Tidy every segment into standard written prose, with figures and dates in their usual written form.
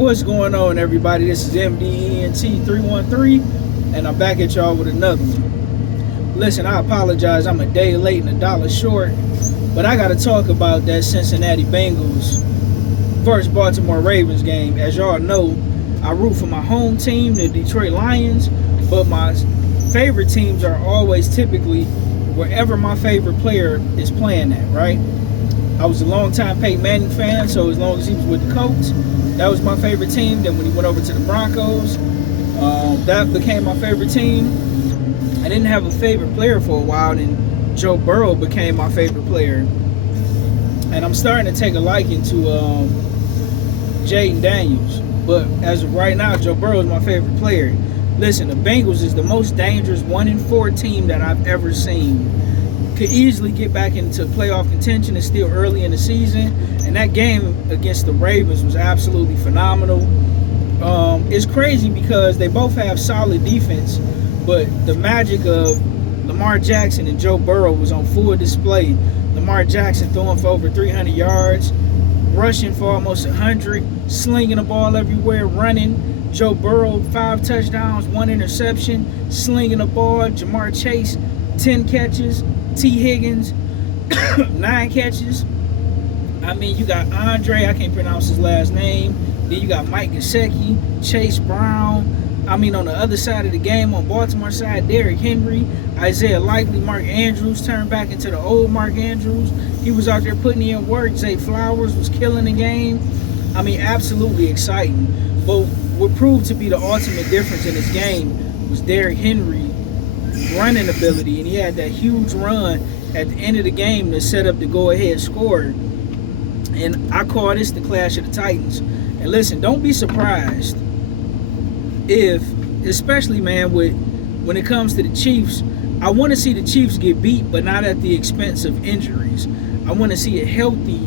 What's going on, everybody? This is MDENT313, and I'm back at y'all with another one. Listen, I apologize. I'm a day late and $1 short, but I got to talk about that Cincinnati Bengals versus Baltimore Ravens game. As y'all know, I root for my home team, the Detroit Lions, but my favorite teams are always typically wherever my favorite player is playing at, right? I was a longtime Peyton Manning fan, so as long as he was with the Colts, that was my favorite team. Then when he went over to the Broncos, that became my favorite team. I didn't have a favorite player for a while, then Joe Burrow became my favorite player. And I'm starting to take a liking to Jaden Daniels. But as of right now, Joe Burrow is my favorite player. Listen, the Bengals is the most dangerous 1-4 team that I've ever seen. Could easily get back into playoff contention. It's still early in the season, and that game against the Ravens was absolutely phenomenal. It's crazy because they both have solid defense, but the magic of Lamar Jackson and Joe Burrow was on full display. Lamar Jackson throwing for over 300 yards, rushing for almost 100, slinging the ball everywhere, running. Joe Burrow, 5 touchdowns, 1 interception, slinging the ball. Jamar Chase, 10 catches. T. Higgins, 9 catches. I mean, you got Andre, I can't pronounce his last name. Then you got Mike Gesicki, Chase Brown. I mean, on the other side of the game, on Baltimore side, Derrick Henry, Isaiah Likely, Mark Andrews turned back into the old Mark Andrews. He was out there putting in work. Zay Flowers was killing the game. I mean, absolutely exciting. But what proved to be the ultimate difference in this game was Derrick Henry running ability, and he had that huge run at the end of the game to set up the go-ahead score. And I call this the Clash of the Titans. And listen, don't be surprised if, especially, man, when it comes to the Chiefs, I want to see the Chiefs get beat, but not at the expense of injuries. I want to see a healthy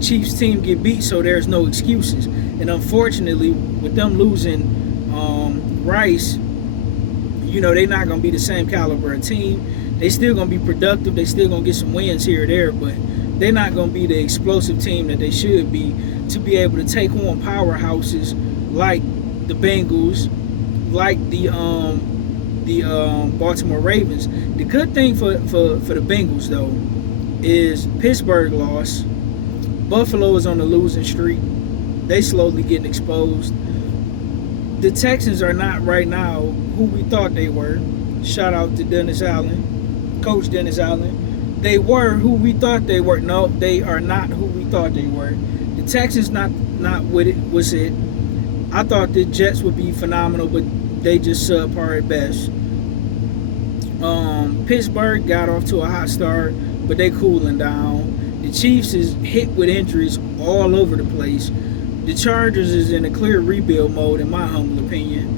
Chiefs team get beat so there's no excuses. And unfortunately, with them losing Rice, you know, they're not going to be the same caliber of team. They still going to be productive. They still going to get some wins here or there, but they're not going to be the explosive team that they should be to be able to take on powerhouses like the Bengals, like the Baltimore Ravens. The good thing for the Bengals, though, is Pittsburgh lost. Buffalo is on the losing streak. They slowly getting exposed. The Texans are not right now who we thought they were. Shout out to Dennis Allen, Coach Dennis Allen. They were who we thought they were. No, they are not who we thought they were. The Texans not with it was it. I thought the Jets would be phenomenal, but they just subpar at best. Pittsburgh got off to a hot start, but they cooling down. The Chiefs is hit with injuries all over the place. The Chargers is in a clear rebuild mode, in my humble opinion.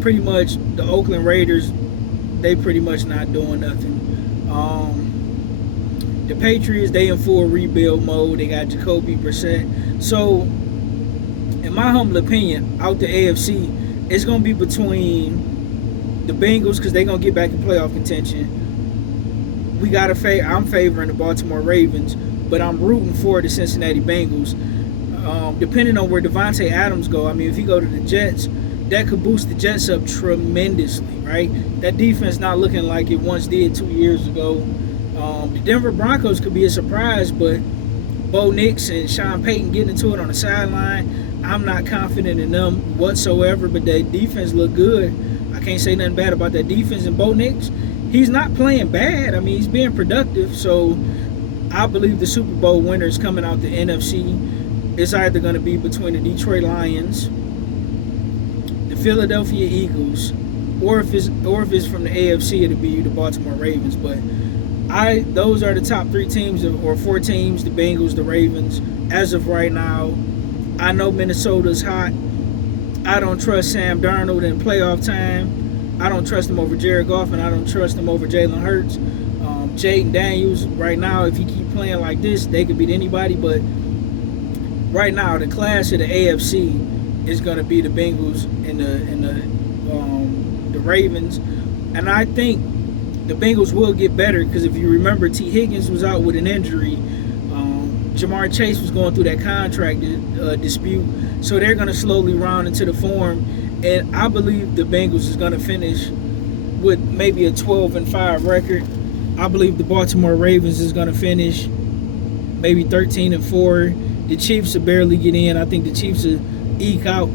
Pretty much the Oakland Raiders, they pretty much not doing nothing. The Patriots, they in full rebuild mode. They got Jacoby Brissett. So, in my humble opinion, out the AFC, it's going to be between the Bengals because they're going to get back in playoff contention. I'm favoring the Baltimore Ravens, but I'm rooting for the Cincinnati Bengals. Depending on where Devontae Adams go, I mean, if he go to the Jets, that could boost the Jets up tremendously, right? That defense not looking like it once did 2 years ago. The Denver Broncos could be a surprise, but Bo Nix and Sean Payton getting into it on the sideline, I'm not confident in them whatsoever, but that defense look good. I can't say nothing bad about that defense. And Bo Nix, he's not playing bad. I mean, he's being productive, so I believe the Super Bowl winner is coming out the NFC. It's either going to be between the Detroit Lions, the Philadelphia Eagles, or if it's from the AFC, it'll be the Baltimore Ravens. But those are the top 3 teams or 4 teams: the Bengals, the Ravens. As of right now, I know Minnesota's hot. I don't trust Sam Darnold in playoff time. I don't trust him over Jared Goff, and I don't trust him over Jalen Hurts. Jaden Daniels, right now, if he keep playing like this, they could beat anybody. But right now, the clash of the AFC is going to be the Bengals and the Ravens. And I think the Bengals will get better because if you remember, T. Higgins was out with an injury. Jamar Chase was going through that contract dispute, so they're going to slowly round into the form, and I believe the Bengals is going to finish with maybe a 12-5 record. I believe the Baltimore Ravens is going to finish maybe 13-4. The Chiefs will barely get in. I think the Chiefs will eke out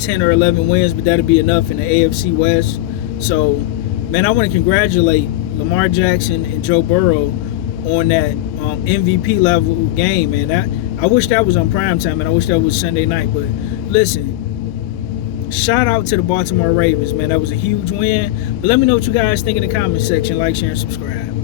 10 or 11 wins, but that'll be enough in the AFC West. So, man, I want to congratulate Lamar Jackson and Joe Burrow on that MVP level game, man. I wish that was on primetime, and I wish that was Sunday night. But listen, shout out to the Baltimore Ravens, man. That was a huge win. But let me know what you guys think in the comment section. Like, share, and subscribe.